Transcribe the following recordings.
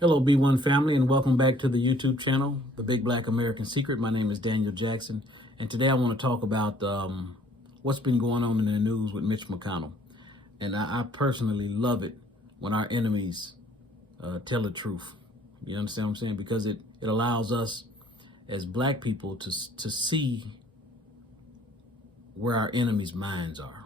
Hello, B1 family, and welcome back to the YouTube channel, The Big Black American Secret. My name is Daniel Jackson, and today I want to talk about what's been going on in the news with Mitch McConnell. And I personally love it when our enemies tell the truth. You understand what I'm saying? Because it allows us as black people to see where our enemies' minds are.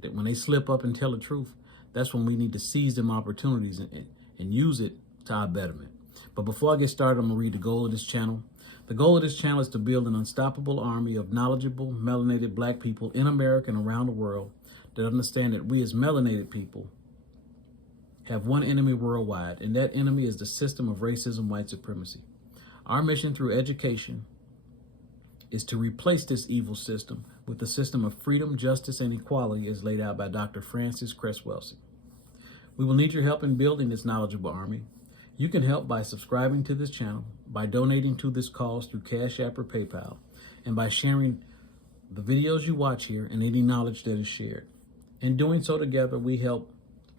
That when they slip up and tell the truth, that's when we need to seize them opportunities and use it to our betterment. But before I get started, I'm gonna read the goal of this channel. The goal of this channel is to build an unstoppable army of knowledgeable, melanated black people in America and around the world that understand that we as melanated people have one enemy worldwide, and that enemy is the system of racism, white supremacy. Our mission through education is to replace this evil system with the system of freedom, justice, and equality as laid out by Dr. Frances Cress Welsing. We will need your help in building this knowledgeable army. You can help by subscribing to this channel, by donating to this cause through Cash App or PayPal, and by sharing the videos you watch here and any knowledge that is shared. In doing so together, we help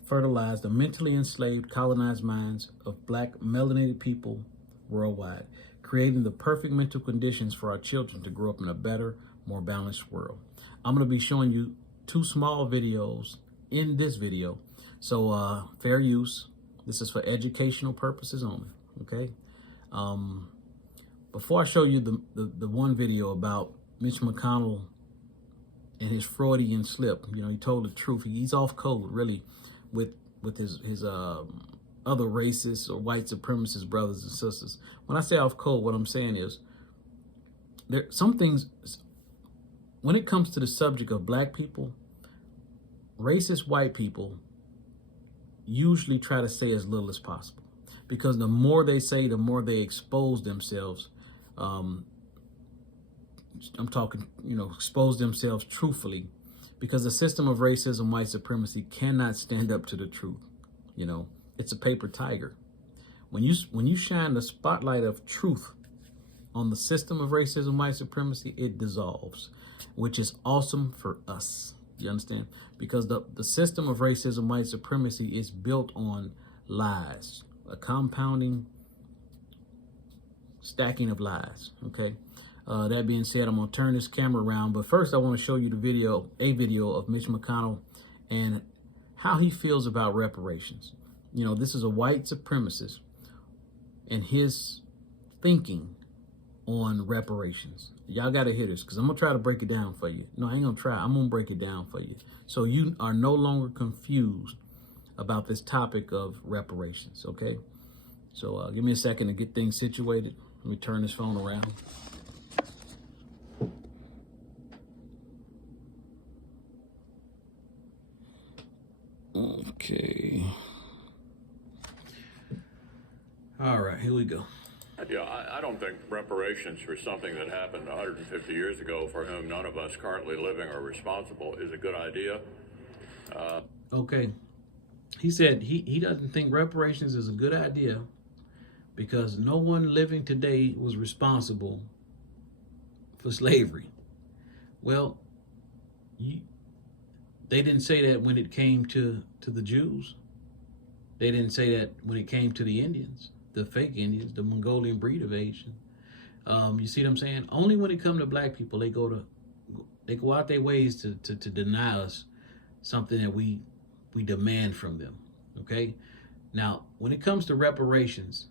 fertilize the mentally enslaved, colonized minds of black melanated people worldwide, creating the perfect mental conditions for our children to grow up in a better, more balanced world. I'm going to be showing you two small videos in this video. So fair use. This is for educational purposes only, okay? Before I show you the one video about Mitch McConnell and his Freudian slip, you know, he told the truth. He's off code, really, with his other racist or white supremacist brothers and sisters. When I say off code, what I'm saying is there some things, when it comes to the subject of black people, racist white people usually try to say as little as possible, because the more they say, the more they expose themselves. I'm talking, you know, expose themselves truthfully, because the system of racism, white supremacy cannot stand up to the truth. You know, it's a paper tiger. When you shine the spotlight of truth on the system of racism, white supremacy, it dissolves, which is awesome for us. You understand? Because the system of racism, white supremacy is built on lies, a compounding, stacking of lies, okay? That being said, I'm gonna turn this camera around, but first I wanna show you a video of Mitch McConnell and how he feels about reparations. You know, this is a white supremacist and his thinking on reparations. Y'all got to hear this, because I'm going to try to break it down for you. No, I ain't going to try. I'm going to break it down for you, so you are no longer confused about this topic of reparations, okay? So give me a second to get things situated. Let me turn this phone around. Okay. All right, here we go. Yeah, I don't think reparations for something that happened 150 years ago, for whom none of us currently living are responsible, is a good idea. Okay. He said he doesn't think reparations is a good idea because no one living today was responsible for slavery. Well, they didn't say that when it came to the Jews. They didn't say that when it came to the Indians, the fake Indians, the Mongolian breed of Asian. You see what I'm saying? Only when it comes to black people, they go out their ways to deny us something that we demand from them. Okay? Now, when it comes to reparations,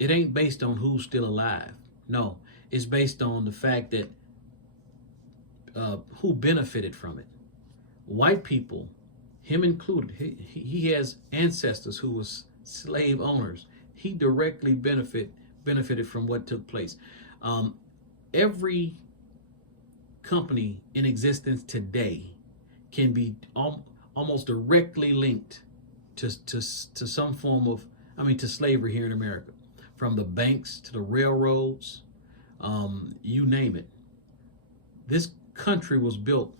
it ain't based on who's still alive. No, it's based on the fact that who benefited from it. White people, him included, he has ancestors who was slave owners. He directly benefited from what took place. Every company in existence today can be almost directly linked to some form of, to slavery here in America. From the banks to the railroads, you name it. This country was built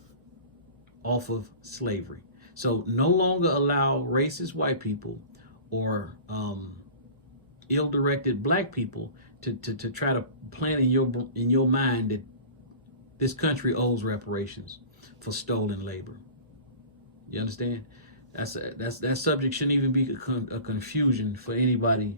off of slavery. So no longer allow racist white people or ill-directed black people to try to plant in your mind that this country owes reparations for stolen labor. You understand? That subject shouldn't even be a confusion for anybody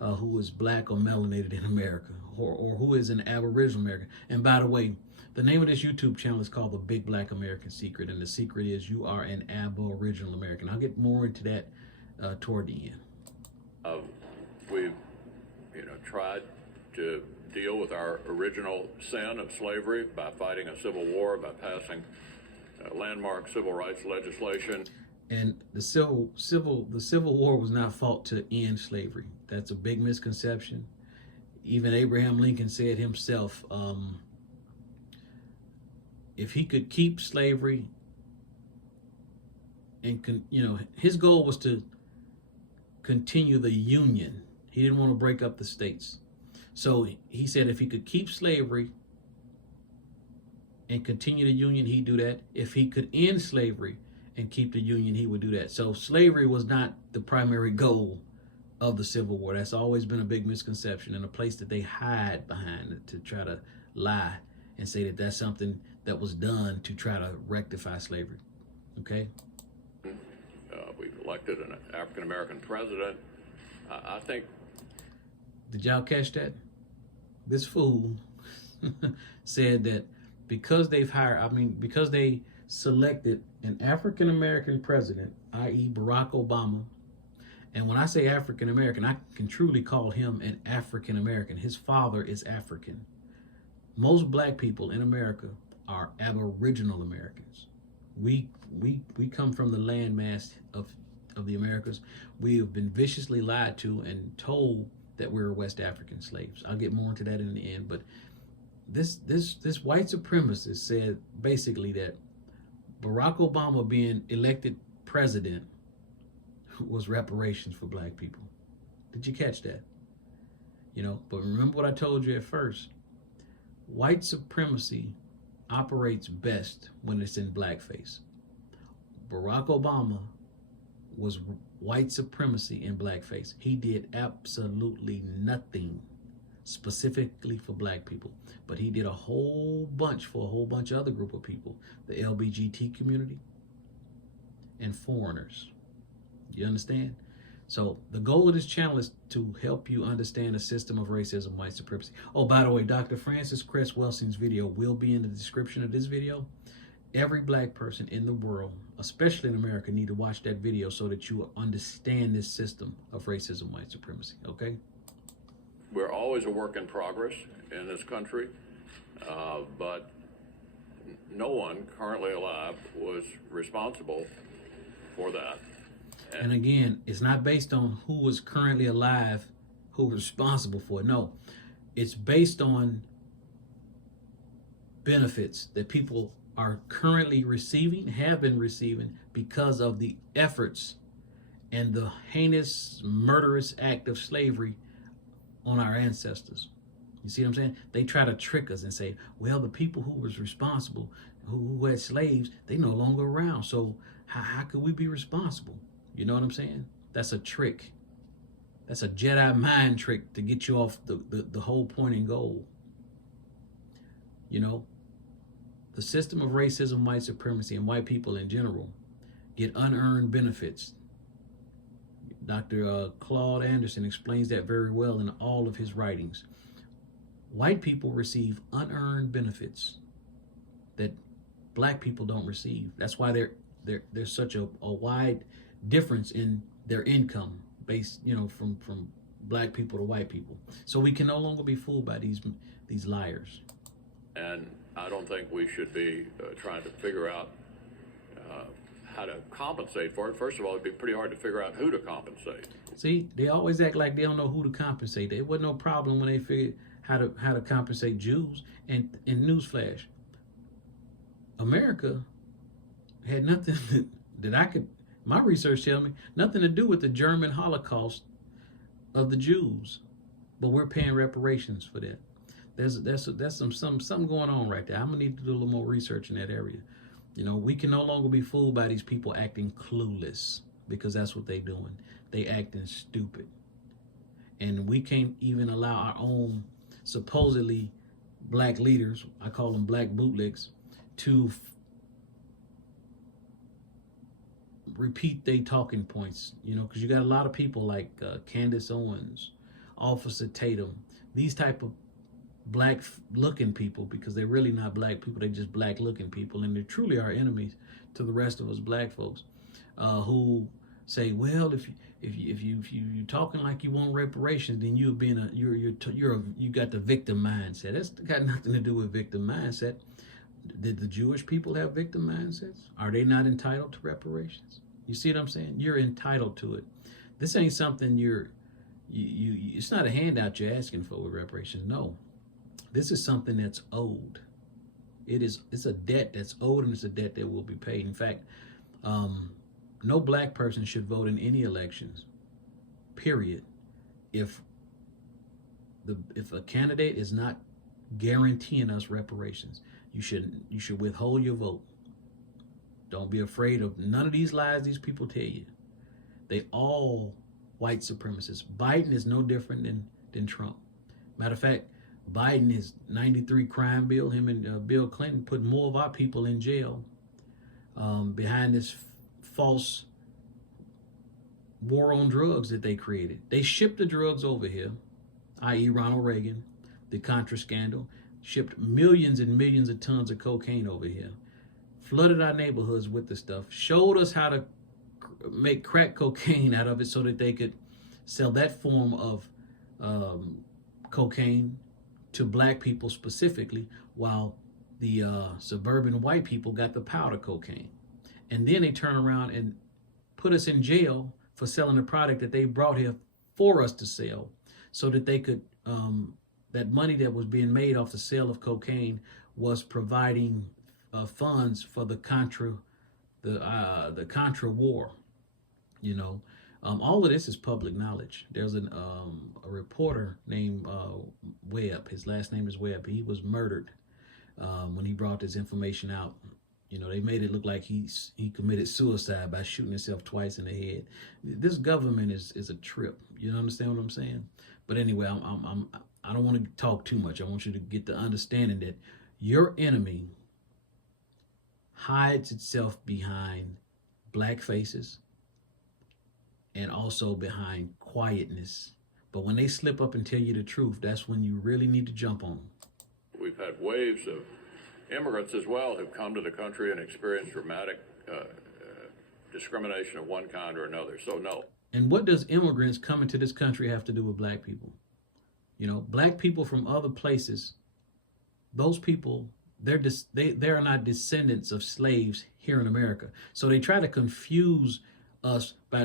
who is black or melanated in America, or who is an Aboriginal American. And by the way, the name of this YouTube channel is called The Big Black American Secret, and the secret is you are an Aboriginal American. I'll get more into that toward the end. We've, tried to deal with our original sin of slavery by fighting a civil war, by passing landmark civil rights legislation. And the Civil War was not fought to end slavery. That's a big misconception. Even Abraham Lincoln said himself, if he could keep slavery and his goal was to continue the union. He didn't want to break up the states. So he said if he could keep slavery and continue the union, he'd do that. If he could end slavery and keep the union, he would do that. So slavery was not the primary goal of the Civil War. That's always been a big misconception and a place that they hide behind to try to lie and say that that's something that was done to try to rectify slavery. Okay? We've elected an African-American president. I think... Did y'all catch that? This fool said that because they selected an African-American president, i.e. Barack Obama, and when I say African-American, I can truly call him an African-American. His father is African. Most black people in America are Aboriginal Americans. We come from the landmass of the Americas. We have been viciously lied to and told that we're West African slaves. I'll get more into that in the end, but this white supremacist said basically that Barack Obama being elected president was reparations for black people. Did you catch that? But remember what I told you at first. White supremacy operates best when it's in blackface. Barack Obama was white supremacy in blackface. He did absolutely nothing specifically for black people, but he did a whole bunch for a whole bunch of other group of people, the LGBT community and foreigners. You understand? So the goal of this channel is to help you understand the system of racism, white supremacy. Oh, by the way, Dr. Francis Cress Welsing's video will be in the description of this video. Every black person in the world, especially in America, need to watch that video so that you understand this system of racism, white supremacy, okay? We're always a work in progress in this country, but no one currently alive was responsible for that. And again, it's not based on who was currently alive, who was responsible for it. No, it's based on benefits that people are currently receiving, have been receiving because of the efforts and the heinous, murderous act of slavery on our ancestors. You see what I'm saying? They try to trick us and say, well, the people who was responsible, who had slaves, they no longer around. So how could we be responsible? You know what I'm saying? That's a trick. That's a Jedi mind trick to get you off the whole point and goal. The system of racism, white supremacy, and white people in general get unearned benefits. Dr. Claude Anderson explains that very well in all of his writings. White people receive unearned benefits that black people don't receive. That's why there's such a wide difference in their income based, from black people to white people. So we can no longer be fooled by these liars. And I don't think we should be trying to figure out how to compensate for it. First of all, it'd be pretty hard to figure out who to compensate. See, they always act like they don't know who to compensate. There wasn't no problem when they figured how to compensate Jews. And newsflash, America had nothing my research tells me, nothing to do with the German Holocaust of the Jews. But we're paying reparations for that. There's something going on right there. I'm gonna need to do a little more research in that area. We can no longer be fooled by these people acting clueless, because that's what they're doing. They acting stupid. And we can't even allow our own supposedly black leaders, I call them black bootlegs, to repeat their talking points, because you got a lot of people like Candace Owens, Officer Tatum, these type of black looking people, because they're really not black people, they're just black looking people, and they truly are enemies to the rest of us black folks, who say, well, if you talking like you want reparations, then you got the victim mindset. That's got nothing to do with victim mindset. Did the Jewish people have victim mindsets? Are they not entitled to reparations? You see what I'm saying? You're entitled to it. This ain't something it's not a handout you're asking for with reparations. No, this is something that's owed. It's a debt that's owed, and it's a debt that will be paid. In fact, no black person should vote in any elections, period, if a candidate is not guaranteeing us reparations. You should withhold your vote. Don't be afraid of none of these lies these people tell you. They all white supremacists. Biden is no different than Trump. Matter of fact, Biden, his 93 crime bill, him and Bill Clinton put more of our people in jail behind this false war on drugs that they created. They shipped the drugs over here, i.e. Ronald Reagan, the Contra scandal, shipped millions and millions of tons of cocaine over here, flooded our neighborhoods with the stuff, showed us how to make crack cocaine out of it so that they could sell that form of cocaine to black people specifically, while the suburban white people got the powder cocaine. And then they turn around and put us in jail for selling a product that they brought here for us to sell, so that they could, that money that was being made off the sale of cocaine was providing funds for the Contra war. You know, all of this is public knowledge. There's a reporter named Webb. His last name is Webb. He was murdered when he brought this information out. You know, they made it look like he committed suicide by shooting himself twice in the head. This government is a trip. You understand what I'm saying? But anyway, I don't want to talk too much. I want you to get the understanding that your enemy hides itself behind black faces and also behind quietness. But when they slip up and tell you the truth, that's when you really need to jump on them. We've had waves of immigrants as well who've come to the country and experienced dramatic discrimination of one kind or another. So no. And what does immigrants coming to this country have to do with black people? You know, black people from other places, those people, they are not descendants of slaves here in America. So they try to confuse us by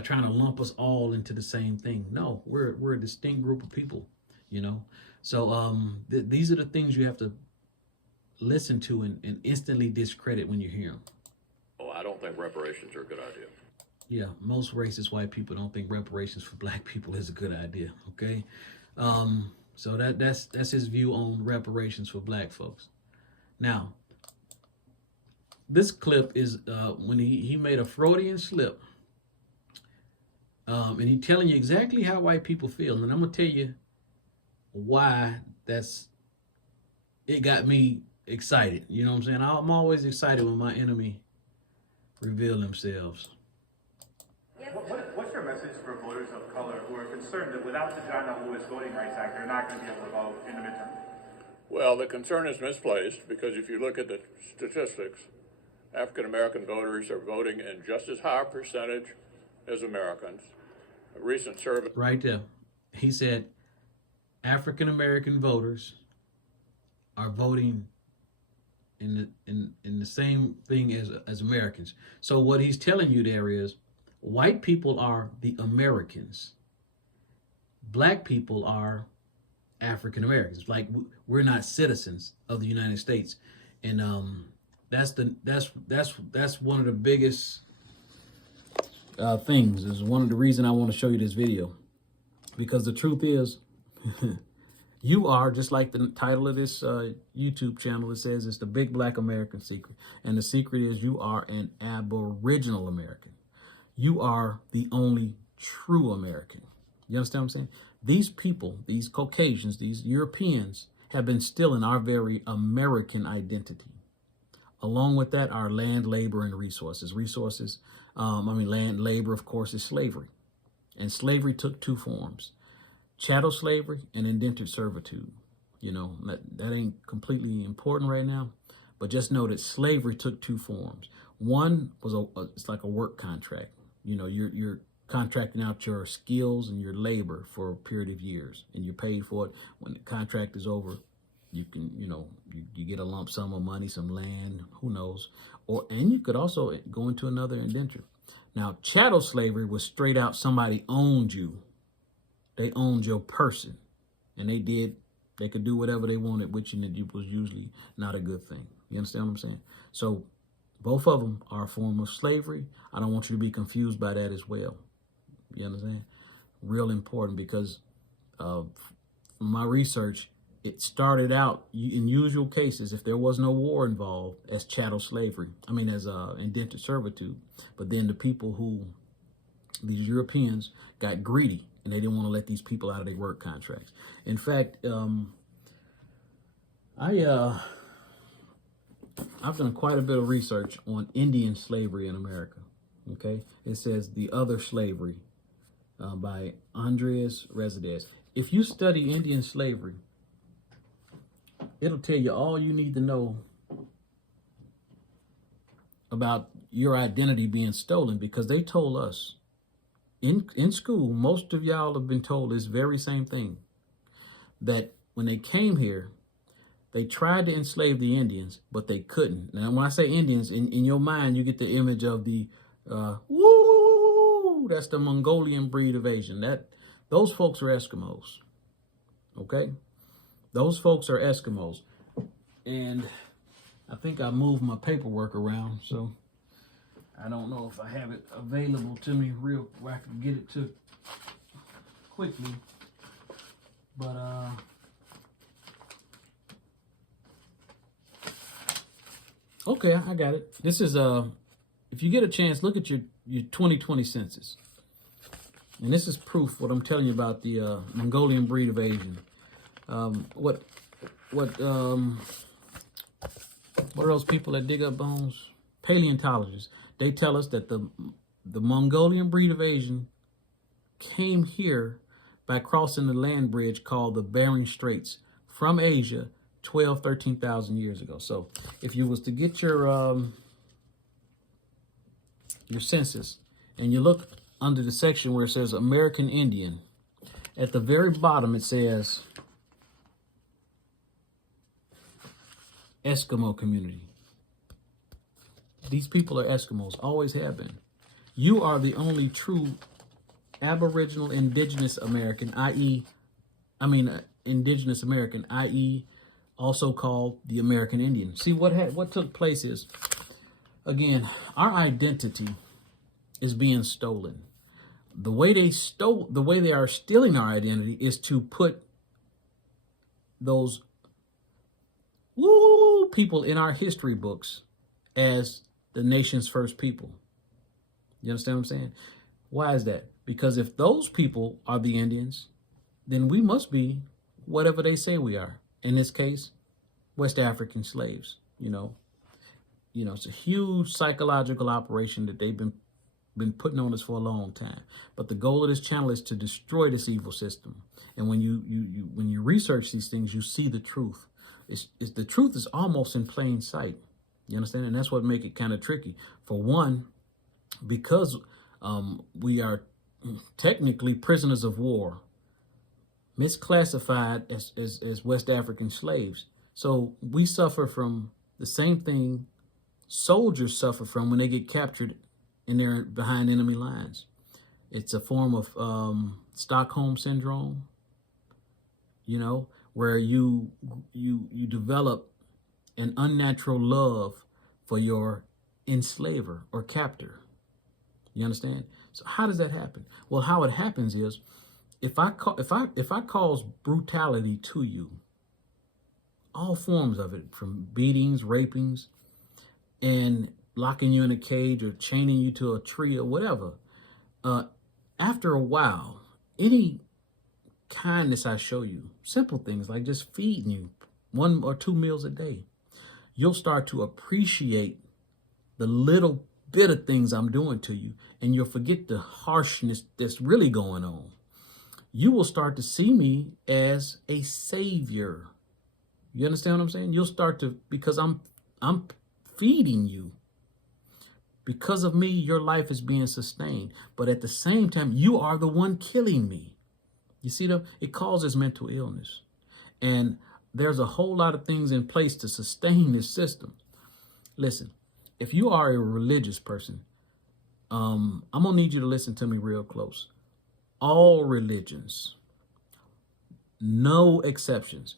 trying to lump us all into the same thing. No, we're a distinct group of people, you know. So these are the things you have to listen to and instantly discredit when you hear them. Oh, I don't think reparations are a good idea. Yeah, most racist white people don't think reparations for black people is a good idea. Okay, so that's his view on reparations for black folks. Now, this clip is when he made a Freudian slip, and he's telling you exactly how white people feel, and I'm gonna tell you why it got me excited. You know what I'm saying? I'm always excited when my enemy reveal themselves. What's your message for voters of color who are concerned that without the John Lewis Voting Rights Act, they're not going to be able to vote in the midterm? Well, the concern is misplaced, because if you look at the statistics, African American voters are voting in just as high a percentage as Americans. A recent survey. Right there. He said African American voters are voting in the same thing as Americans. So what he's telling you there is white people are the Americans. Black people are African Americans. Like, we're not citizens of the United States. And that's one of the biggest things. Is one of the reasons I want to show you this video, because the truth is you are, just like the title of this YouTube channel, it says it's the Big Black American Secret. And the secret is you are an Aboriginal American. You are the only true American. You understand what I'm saying? These people, these Caucasians, these Europeans have been stealing our very American identity. Along with that, our land, labor, and resources. Land, labor, of course, is slavery. And slavery took two forms. chattel slavery and indentured servitude. You know, that ain't completely important right now, but just know that slavery took two forms. One was it's like a work contract. You know, you're contracting out your skills and your labor for a period of years, and you're paid for it. When the contract is over, you can, you get a lump sum of money, some land, who knows, and you could also go into another indenture. Now, chattel slavery was straight out somebody owned you. They owned your person, and they could do whatever they wanted, which was usually not a good thing. You understand what I'm saying? So both of them are a form of slavery. I don't want you to be confused by that as well. You understand? Real important, because from my research, it started out in usual cases, if there was no war involved, as chattel slavery. As indentured servitude. But then these Europeans got greedy, and they didn't want to let these people out of their work contracts. In fact, I've done quite a bit of research on Indian slavery in America. Okay, it says The Other Slavery by Andreas Residez. If you study Indian slavery, it'll tell you all you need to know about your identity being stolen, because they told us in school, most of y'all have been told this very same thing, that when they came here, they tried to enslave the Indians, but they couldn't. Now, when I say Indians, in your mind, you get the image of the, that's the Mongolian breed of Asian. Those folks are Eskimos, okay? Those folks are Eskimos. And I think I moved my paperwork around, so I don't know if I have it available to me where I can get it to quickly. But, okay, I got it. This is, if you get a chance, look at your 2020 census. And this is proof, what I'm telling you about the Mongolian breed of Asian. What are those people that dig up bones? Paleontologists. They tell us that the Mongolian breed of Asian came here by crossing the land bridge called the Bering Straits from Asia 13,000 years ago. So if you was to get your census and you look under the section where it says American Indian, at the very bottom it says Eskimo community. These people are Eskimos, always have been. You are the only true Aboriginal indigenous American, indigenous American, i.e. also called the American Indian. See, what took place is, again, our identity is being stolen. The way they are stealing our identity is to put those people in our history books as the nation's first people. You understand what I'm saying? Why is that? Because if those people are the Indians, then we must be whatever they say we are. In this case, West African slaves. It's a huge psychological operation that they've been putting on us for a long time. But the goal of this channel is to destroy this evil system. And when you research these things, you see the truth. The truth is almost in plain sight. You understand? And that's what makes it kind of tricky. For one, because we are technically prisoners of war, misclassified as West African slaves. So we suffer from the same thing soldiers suffer from when they get captured and they're behind enemy lines. It's a form of Stockholm syndrome, where you develop an unnatural love for your enslaver or captor. You understand? So how does that happen? Well, how it happens is, if I cause brutality to you, all forms of it, from beatings, rapings, and locking you in a cage or chaining you to a tree or whatever, after a while, any kindness I show you, simple things like just feeding you 1 or 2 meals a day, you'll start to appreciate the little bit of things I'm doing to you, and you'll forget the harshness that's really going on. you will start to see me as a savior. You understand what I'm saying? You'll start to, because I'm feeding you. Because of me, your life is being sustained. But at the same time, you are the one killing me. You see, it causes mental illness. And there's a whole lot of things in place to sustain this system. Listen, if you are a religious person, I'm going to need you to listen to me real close. All religions, no exceptions,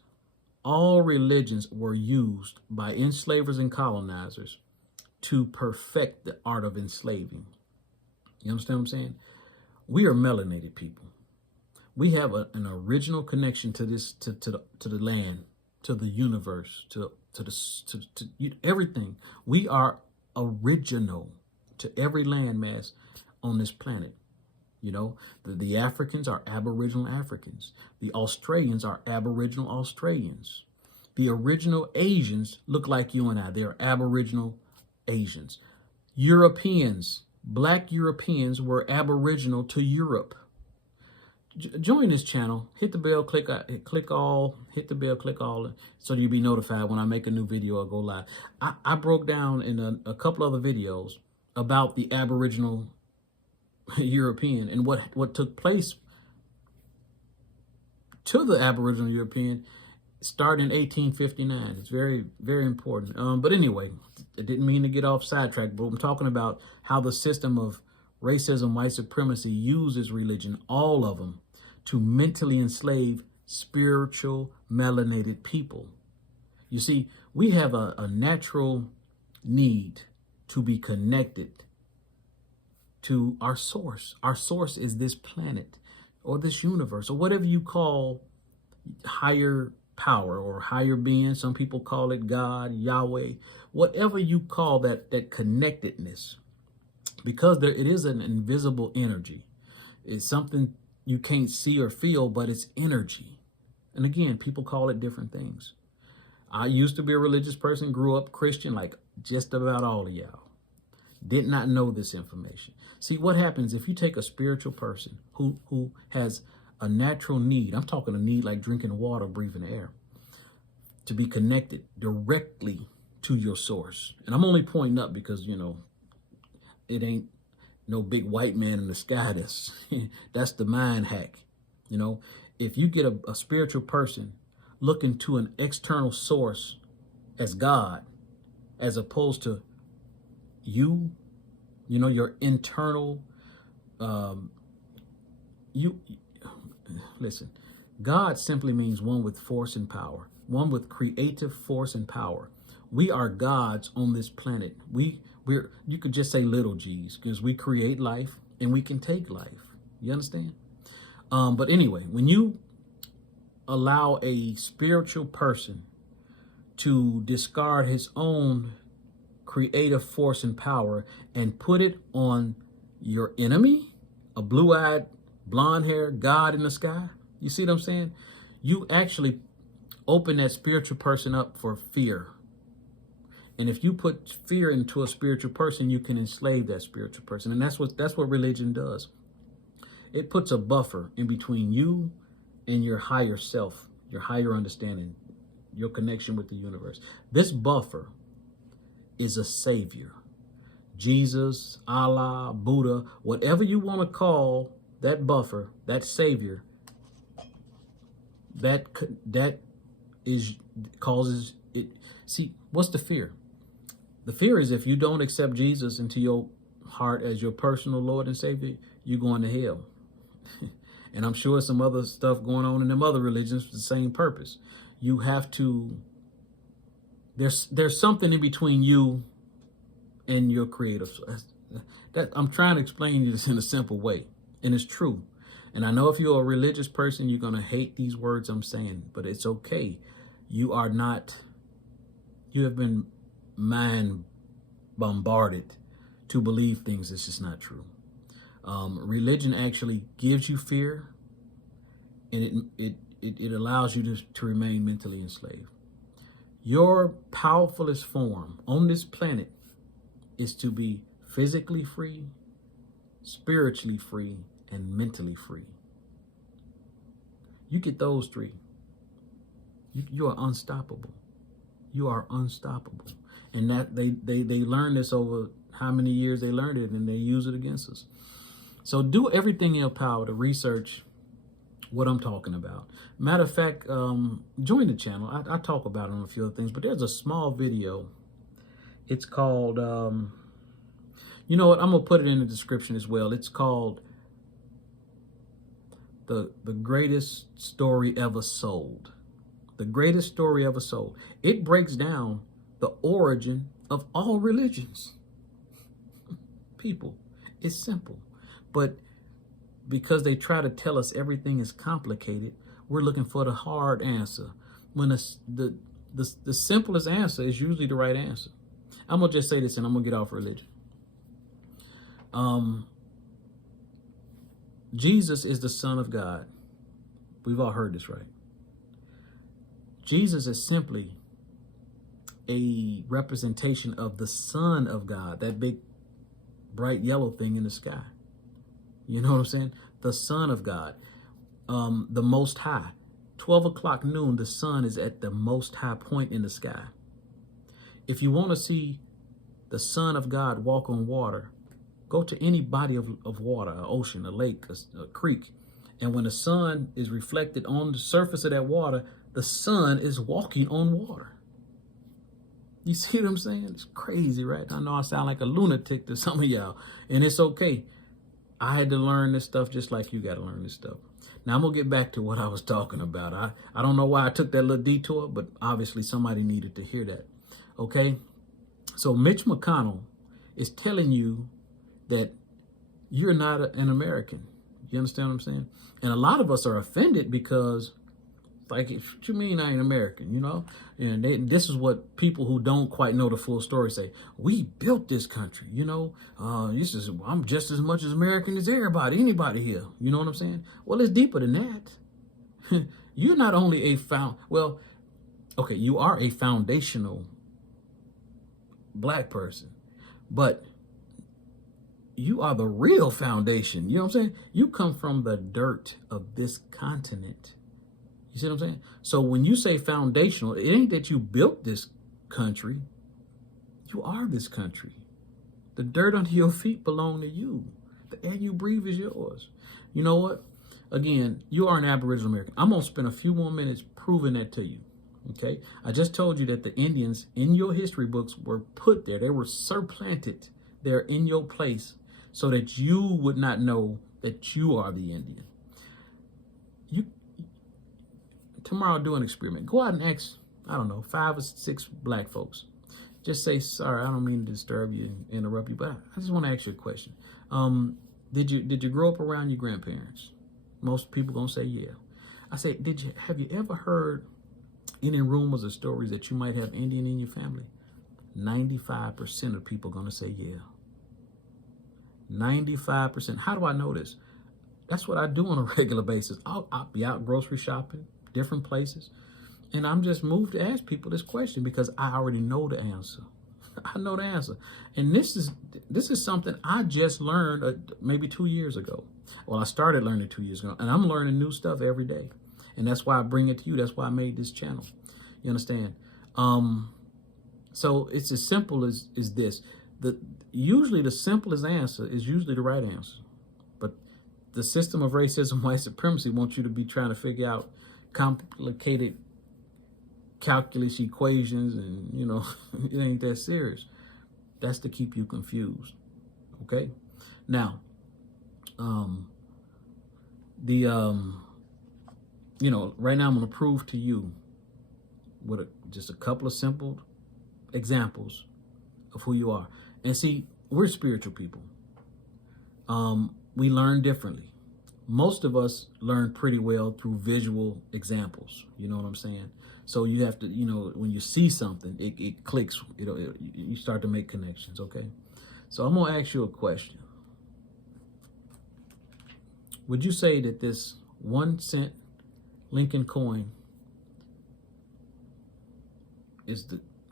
all religions were used by enslavers and colonizers to perfect the art of enslaving. You understand what I'm saying? We are melanated people. We have an original connection to this, to the land, to the universe, to everything. We are original to every landmass on this planet. You know, the Africans are Aboriginal Africans. The Australians are Aboriginal Australians. The original Asians look like you and I. They are Aboriginal Asians. Europeans, Black Europeans were Aboriginal to Europe. Join this channel, hit the bell, hit the bell, click all, so you'll be notified when I make a new video or go live. I broke down in a couple other videos about the Aboriginal European and what took place to the Aboriginal European starting in 1859. It's very, very important. But anyway, I didn't mean to get off sidetrack, but I'm talking about how the system of racism, white supremacy uses religion, all of them, to mentally enslave spiritual melanated people. You see, we have a natural need to be connected to our source. Our source is this planet or this universe or whatever you call higher power or higher being. Some people call it God, Yahweh, whatever you call that connectedness, because it is an invisible energy. It's something you can't see or feel, but it's energy. And again, people call it different things. I used to be a religious person, grew up Christian like just about all of y'all. Did not know this information. See, what happens if you take a spiritual person who has a natural need, I'm talking a need like drinking water, breathing air, to be connected directly to your source. And I'm only pointing up because, you know, it ain't no big white man in the sky. That's the mind hack. You know, if you get a spiritual person looking to an external source as God, as opposed to you know, your internal, listen, God simply means one with force and power, one with creative force and power. We are gods on this planet. We're you could just say little g's, because we create life and we can take life. You understand? But anyway, when you allow a spiritual person to discard his own creative force and power and put it on your enemy, a blue-eyed, blonde-haired God in the sky, you see what I'm saying? You actually open that spiritual person up for fear. And if you put fear into a spiritual person, you can enslave that spiritual person. And that's what religion does. It puts a buffer in between you and your higher self, your higher understanding, your connection with the universe. This buffer is a savior. Jesus, Allah, Buddha, whatever you want to call that buffer, that savior, that causes it. See, what's the fear? The fear is if you don't accept Jesus into your heart as your personal Lord and Savior, you're going to hell. And I'm sure some other stuff going on in them other religions for the same purpose. You have to, there's something in between you and your creator. I'm trying to explain this in a simple way, and it's true. And I know if you're a religious person, you're going to hate these words I'm saying, but it's okay. You have been mind bombarded to believe things that's just not true. Religion actually gives you fear, and it allows you to remain mentally enslaved. Your powerfulest form on this planet is to be physically free, spiritually free, and mentally free. You get those three. You are unstoppable. You are unstoppable. And that they learned this over how many years they learned it, and they use it against us. So do everything in your power to research what I'm talking about. Matter of fact, join the channel. I talk about it on a few other things, but there's a small video. It's called, you know what? I'm going to put it in the description as well. It's called the greatest story ever sold. The greatest story ever sold. It breaks down the origin of all religions. People, it's simple. But because they try to tell us everything is complicated, we're looking for the hard answer. When the simplest answer is usually the right answer. I'm going to just say this and I'm going to get off religion. Jesus is the Son of God. We've all heard this, right? Jesus is simply a representation of the Son of God, that big bright yellow thing in the sky. You know what I'm saying? The Son of God, the Most High. 12 o'clock noon, the sun is at the most high point in the sky. If you want to see the Son of God walk on water, go to any body of water, an ocean, a lake, a creek. And when the sun is reflected on the surface of that water, the sun is walking on water. You see what I'm saying? It's crazy, right? I know I sound like a lunatic to some of y'all, and it's okay. I had to learn this stuff just like you got to learn this stuff. Now I'm going to get back to what I was talking about. I don't know why I took that little detour, but obviously somebody needed to hear that. Okay? So Mitch McConnell is telling you that you're not an American. You understand what I'm saying? And a lot of us are offended because, like, what you mean I ain't American, you know? And this is what people who don't quite know the full story say. We built this country, you know? I'm just as much as American as anybody here. You know what I'm saying? Well, it's deeper than that. You're not only you are a foundational black person, but you are the real foundation. You know what I'm saying? You come from the dirt of this continent. You see what I'm saying? So when you say foundational, it ain't that you built this country. You are this country. The dirt under your feet belong to you. The air you breathe is yours. You know what? Again, you are an Aboriginal American. I'm going to spend a few more minutes proving that to you. Okay? I just told you that the Indians in your history books were put there. They were supplanted there in your place so that you would not know that you are the Indian. Tomorrow, do an experiment. Go out and ask, I don't know, 5 or 6 black folks. Just say, sorry, I don't mean to disturb you and interrupt you, but I just want to ask you a question. Did you grow up around your grandparents? Most people gonna say yeah. I say, have you ever heard any rumors or stories that you might have Indian in your family? 95% of people gonna say yeah. 95%. How do I know this? That's what I do on a regular basis. I'll be out grocery shopping, different places, and I'm just moved to ask people this question because I already know the answer. I know the answer. And this is something I just learned maybe 2 years ago. Well, I started learning 2 years ago, and I'm learning new stuff every day. And that's why I bring it to you. That's why I made this channel. You understand? So it's as simple as this. Usually the simplest answer is usually the right answer. But the system of racism, white supremacy wants you to be trying to figure out complicated calculus equations, and you know it ain't that serious. That's to keep you confused. Okay? Now, right now I'm going to prove to you with just a couple of simple examples of who you are. And see, we're spiritual people. We learn differently. Most of us learn pretty well through visual examples. You know what I'm saying? So you have to, when you see something, it clicks. You start to make connections, okay? So I'm going to ask you a question. Would you say that this 1 cent Lincoln coin is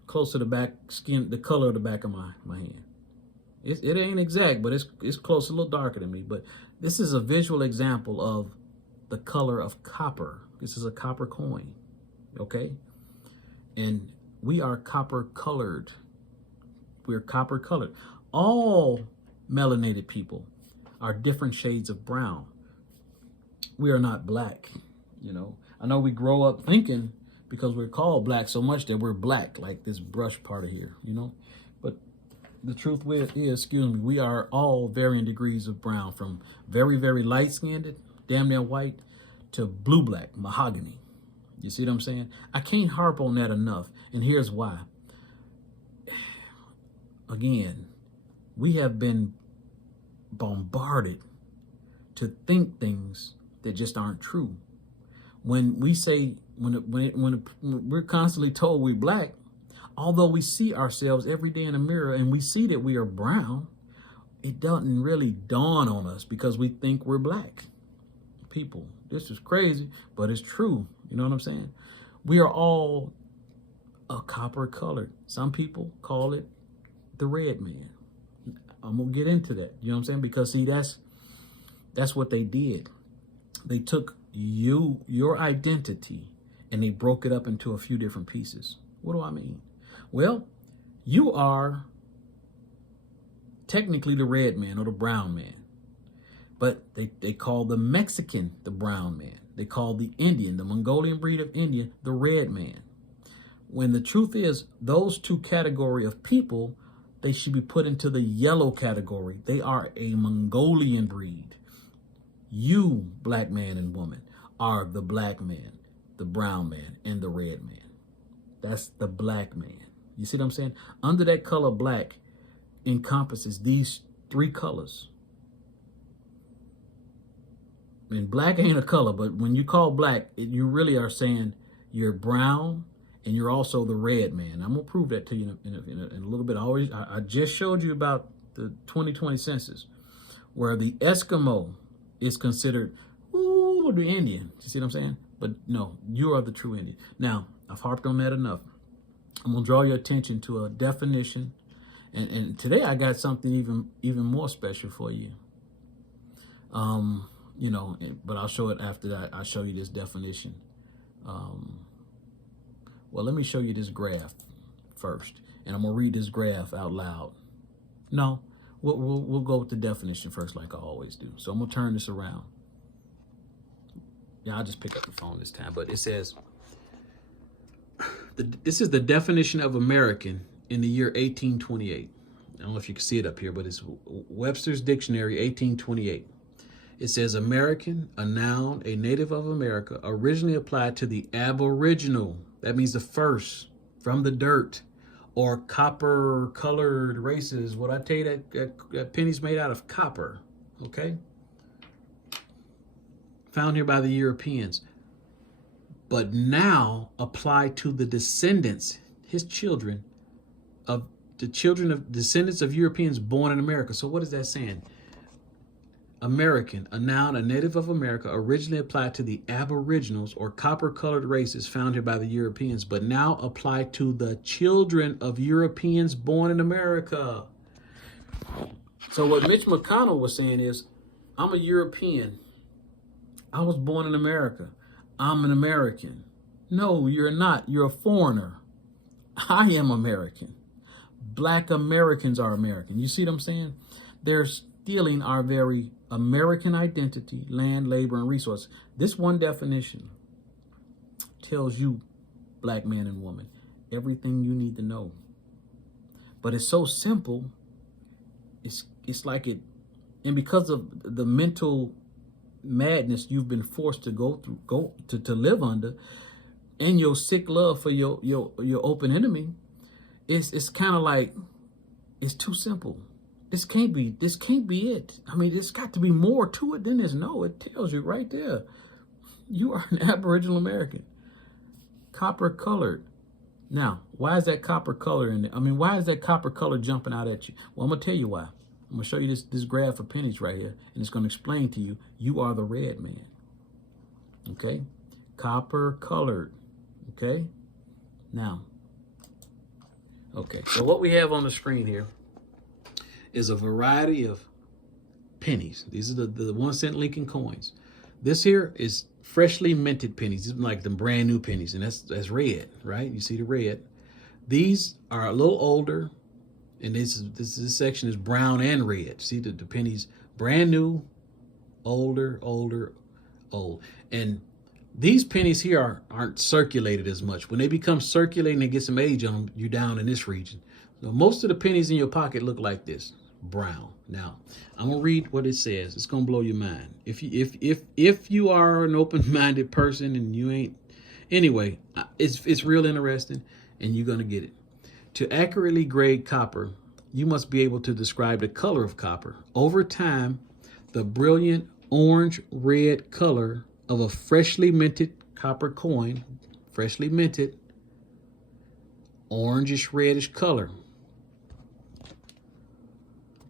close to the back skin, the color of the back of my hand? It ain't exact, but it's close, a little darker than me. But this is a visual example of the color of copper. This is a copper coin, okay? And we are copper colored. We're copper colored. All melanated people are different shades of brown. We are not black, you know. I know we grow up thinking because we're called black so much that we're black, like this brush part of here, you know. But the truth is, we are all varying degrees of brown, from very, very light-skinned, damn near white, to blue-black, mahogany. You see what I'm saying? I can't harp on that enough, and here's why. Again, we have been bombarded to think things that just aren't true. When we say, when we're constantly told we're black, although we see ourselves every day in the mirror and we see that we are brown, it doesn't really dawn on us because we think we're black people. This is crazy, but it's true. You know what I'm saying? We are all a copper colored. Some people call it the red man. I'm gonna get into that. You know what I'm saying? Because see, that's what they did. They took your identity, and they broke it up into a few different pieces. What do I mean? Well, you are technically the red man or the brown man, but they call the Mexican the brown man. They call the Indian, the Mongolian breed of Indian, the red man. When the truth is, those two category of people, they should be put into the yellow category. They are a Mongolian breed. You, black man and woman, are the black man, the brown man, and the red man. That's the black man. You see what I'm saying? Under that color black encompasses these three colors. And black ain't a color, but when you call black, you really are saying you're brown and you're also the red man. I'm going to prove that to you in a little bit. I just showed you about the 2020 census, where the Eskimo is considered, ooh, the Indian. You see what I'm saying? But no, you are the true Indian. Now, I've harped on that enough. I'm going to draw your attention to a definition. And today I got something even more special for you. You know, but I'll show it after that. I'll show you this definition. Well, let me show you this graph first. And I'm going to read this graph out loud. No, we'll go with the definition first, like I always do. So I'm going to turn this around. Yeah, I'll just pick up the phone this time. But it says, this is the definition of American in the year 1828. I don't know if you can see it up here, but it's Webster's Dictionary, 1828. It says, American, a noun, a native of America, originally applied to the Aboriginal. That means the first from the dirt or copper colored races. What I tell you, that penny's made out of copper. Okay. Found here by the Europeans, but now applied to the descendants, his children, of the children of descendants of Europeans born in America. So what is that saying? American, a noun, a native of America, originally applied to the Aboriginals or copper-colored races found here by the Europeans, but now applied to the children of Europeans born in America. So what Mitch McConnell was saying is, I'm a European. I was born in America. I'm an American. No, you're not. You're a foreigner. I am American. Black Americans are American. You see what I'm saying? They're stealing our very American identity, land, labor, and resources. This one definition tells you, black man and woman, everything you need to know. But it's so simple. It's like it, and because of the mental madness you've been forced to to live under, and your sick love for your open enemy, it's kind of like, it's too simple. This can't be it. I mean, there's got to be more to it than this. No, it tells you right there. You are an Aboriginal American. Copper colored. Now, why is that copper color in there? I mean, why is that copper color jumping out at you? Well, I'm going to tell you why. I'm going to show you this graph of pennies right here, and it's going to explain to you, you are the red man. Okay? Copper colored. Okay? Now, okay, so what we have on the screen here is a variety of pennies. These are the 1 cent Lincoln coins. This here is freshly minted pennies. These are like the brand new pennies, and that's red, right? You see the red. These are a little older, and this section is brown and red. See the pennies, brand new, older, old. And these pennies here aren't circulated as much. When they become circulating and get some age on them, you're down in this region. So most of the pennies in your pocket look like this, brown. Now, I'm gonna read what it says. It's gonna blow your mind. If you are an open-minded person and you ain't, anyway, it's real interesting, and you're gonna get it. To accurately grade copper, you must be able to describe the color of copper. Over time, the brilliant orange-red color of a freshly minted copper coin, freshly minted, orangish reddish color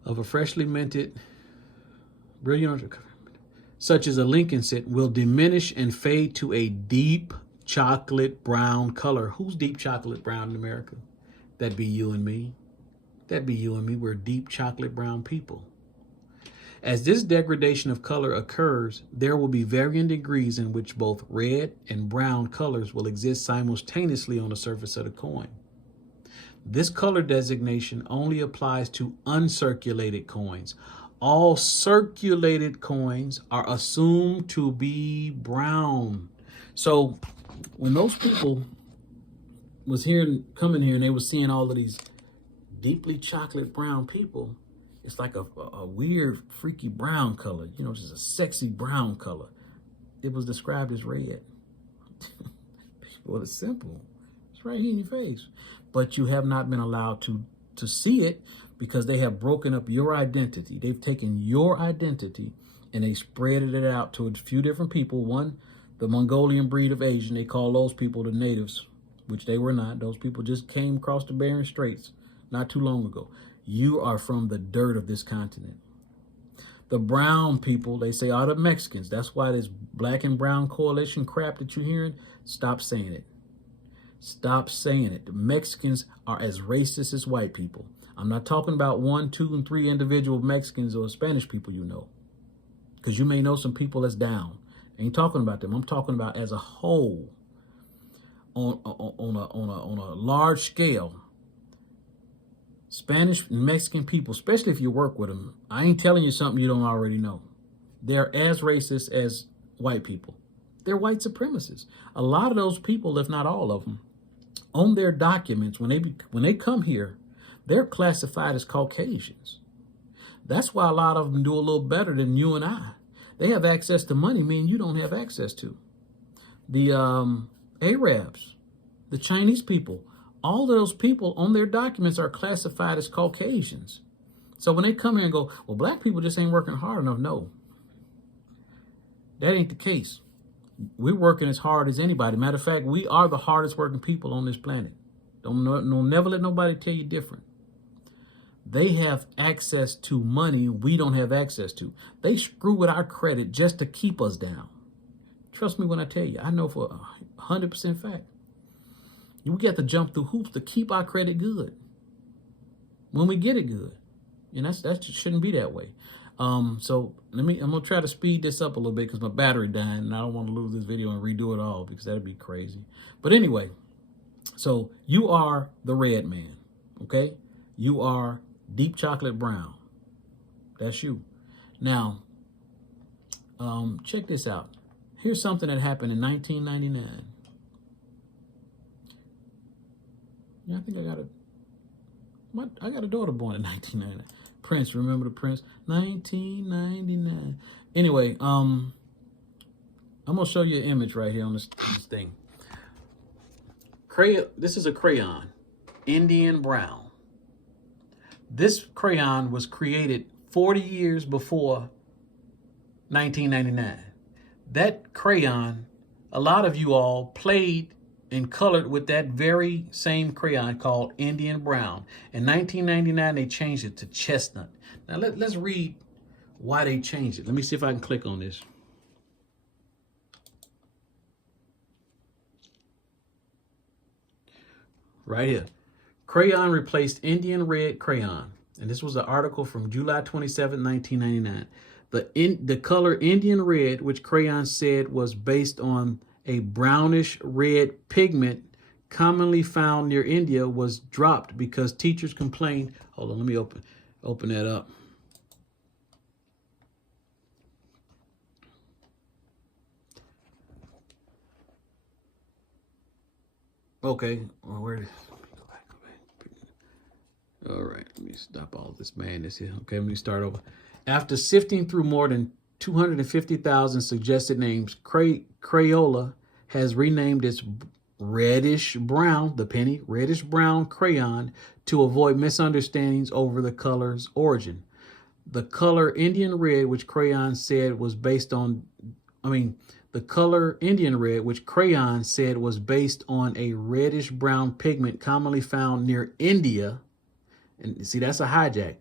of a freshly minted brilliant, such as a Lincoln set, will diminish and fade to a deep chocolate brown color. Who's deep chocolate brown in America? That'd be you and me. That'd be you and me. We're deep chocolate brown people. As this degradation of color occurs, there will be varying degrees in which both red and brown colors will exist simultaneously on the surface of the coin. This color designation only applies to uncirculated coins. All circulated coins are assumed to be brown. So when those people was coming here and they were seeing all of these deeply chocolate brown people, it's like a weird, freaky brown color, just a sexy brown color. It was described as red. Well, it's simple. It's right here in your face. But you have not been allowed to see it because they have broken up your identity. They've taken your identity and they spreaded it out to a few different people. One, the Mongolian breed of Asian, they call those people the natives, which they were not. Those people just came across the Bering Straits not too long ago. You are from the dirt of this continent. The brown people, they say, are the Mexicans. That's why this black and brown coalition crap that you're hearing, stop saying it. Stop saying it. The Mexicans are as racist as white people. I'm not talking about 1, 2, and 3 individual Mexicans or Spanish people you know. Because you may know some people that's down. I ain't talking about them. I'm talking about as a whole, on a large scale. Spanish and Mexican people, especially if you work with them, I ain't telling you something you don't already know. They're as racist as white people. They're white supremacists. A lot of those people, if not all of them, on their documents, when they come here, they're classified as Caucasians. That's why a lot of them do a little better than you and I. They have access to money, me and you don't have access to. The Arabs, the Chinese people, all of those people on their documents are classified as Caucasians. So when they come here and go, well, black people just ain't working hard enough. No, that ain't the case. We're working as hard as anybody. Matter of fact, we are the hardest working people on this planet. Don't never let nobody tell you different. They have access to money we don't have access to. They screw with our credit just to keep us down. Trust me when I tell you, I know for 100% fact. We got to jump through hoops to keep our credit good when we get it good. And that shouldn't be that way. So I'm gonna try to speed this up a little bit because my battery dying and I don't want to lose this video and redo it all because that'd be crazy. But anyway, so you are the red man, okay? You are deep chocolate brown. That's you. Now, check this out. Here's something that happened in 1999. Yeah, I think I got a daughter born in 1999. Prince, remember the Prince? 1999. Anyway, I'm gonna show you an image right here on this thing. This is a crayon, Indian brown. This crayon was created 40 years before 1999. That crayon, a lot of you all played and colored with that very same crayon called Indian brown. In 1999, they changed it to chestnut. Now let's read why they changed it. Let me see if I can click on this. Right here. Crayon replaced Indian red crayon. And this was an article from July 27, 1999. The color Indian red, which crayons said was based on a brownish red pigment commonly found near India, was dropped because teachers complained. Hold on, let me open that up. Okay, well, where? Go back. All right, let me stop all this madness here. Okay, let me start over. After sifting through more than 250,000 suggested names, Crayola has renamed its reddish brown, the penny, reddish brown crayon to avoid misunderstandings over the color's origin. The color Indian red, which crayon said was based on, the color Indian red, which crayon said was based on a reddish brown pigment commonly found near India. And see, that's a hijack.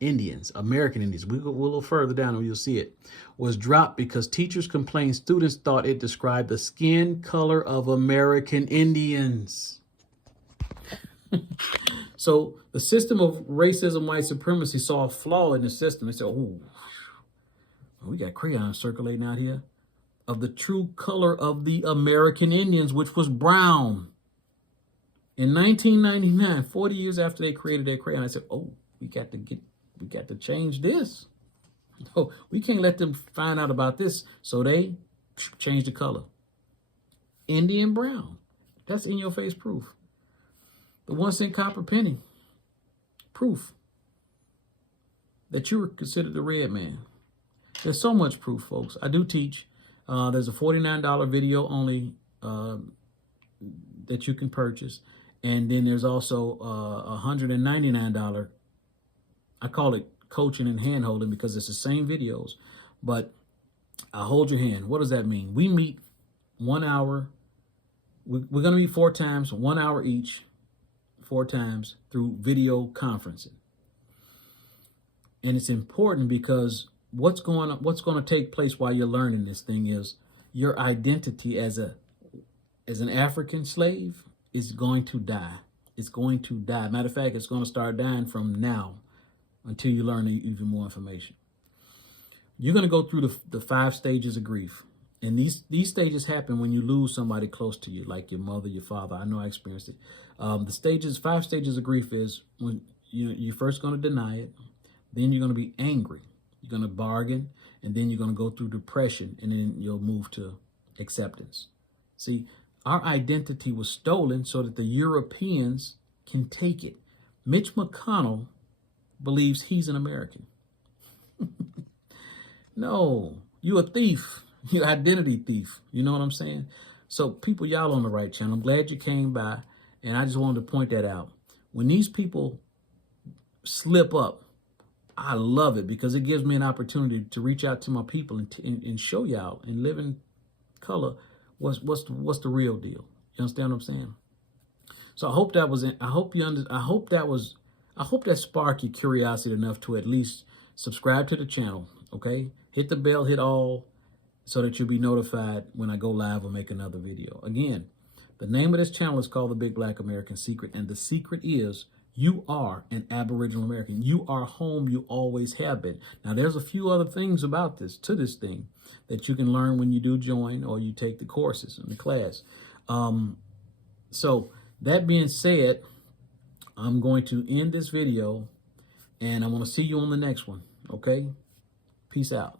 Indians, American Indians, we'll go a little further down and you'll see it, was dropped because teachers complained students thought it described the skin color of American Indians. So the system of racism, white supremacy saw a flaw in the system. They said, oh, we got crayons circulating out here of the true color of the American Indians, which was brown. In 1999, 40 years after they created their crayon, I said, oh, we got to change this. Oh, we can't let them find out about this. So they changed the color. Indian brown. That's in your face proof. The 1 cent copper penny. Proof that you were considered the red man. There's so much proof, folks. I do teach. There's a $49 video only that you can purchase. And then there's also $199. I call it coaching and hand-holding because it's the same videos, but I hold your hand. What does that mean? We meet 1 hour. We're going to meet 4 times, 1 hour each, 4 times through video conferencing. And it's important because what's going to take place while you're learning this thing is your identity as an African slave is going to die. It's going to die. Matter of fact, it's going to start dying from now until you learn even more information. You're going to go through the 5 stages of grief. And these stages happen when you lose somebody close to you, like your mother, your father. I know I experienced it. The 5 stages of grief is when you're first going to deny it. Then you're going to be angry. You're going to bargain. And then you're going to go through depression. And then you'll move to acceptance. See, our identity was stolen so that the Europeans can take it. Mitch McConnell believes he's an American. No, you a thief. You're identity thief. You know what I'm saying? So people, y'all on the right channel. I'm glad you came by. And I just wanted to point that out. When these people slip up, I love it because it gives me an opportunity to reach out to my people and show y'all in living color what's the real deal. You understand what I'm saying? So I hope that was I hope that sparked your curiosity enough to at least subscribe to the channel. Okay, hit the bell, hit all, so that you'll be notified when I go live or make another video. Again, the name of this channel is called The Big Black American Secret, and the secret is you are an Aboriginal American. You are home. You always have been. Now, there's a few other things about this thing that you can learn when you do join or you take the courses in the class. So that being said, I'm going to end this video and I want to see you on the next one. Okay? Peace out.